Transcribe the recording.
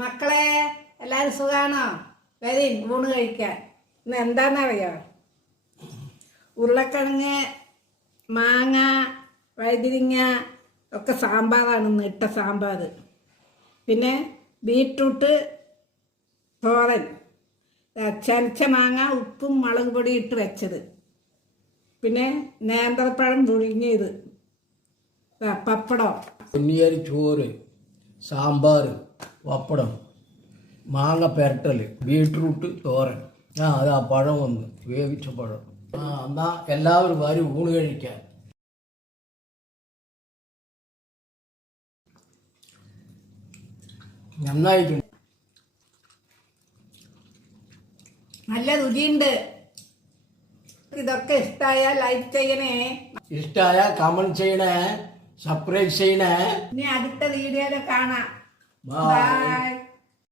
മക്കളെ എല്ലാവരും സുഖാണോ? വരീൻ ഊണ് കഴിക്കാൻ. ഇന്ന് എന്താണെന്നറിയോ? ഉരുളക്കിഴങ്ങ്, മാങ്ങ, വഴുതിരിങ്ങ ഒക്കെ സാമ്പാറാണ് ഇന്ന് ഇട്ട സാമ്പാർ. പിന്നെ ബീട്രൂട്ട് തോരൻ, ചനച്ച മാങ്ങ ഉപ്പും മുളക് പൊടി ഇട്ട് വെച്ചത്, പിന്നെ നേന്ത്രപ്പഴം പുഴുങ്ങിയത്, പപ്പടം, പൊന്നിയരി ചോറ്, സാമ്പാർ, പപ്പടം, മാങ്ങ പെരട്ടൽ, ബീട്രൂട്ട് തോരൻ. അതാ പഴം വന്ന് വേവിച്ച പഴം. എന്നാ എല്ലാവരും വരും ഊണ് കഴിക്കാൻ. നന്നായിട്ടുണ്ട്, നല്ല രുചിയുണ്ട്. ഇതൊക്കെ ഇഷ്ടമായ ലൈക്ക് ചെയ്യണേ, ഇഷ്ടമായ കമന്റ് ചെയ്യണേ, സബ്സ്ക്രൈബ് ചെയ്യണേ. ഇനി അടുത്ത വീഡിയോയിൽ കാണാം. ബൈ. ബൈ.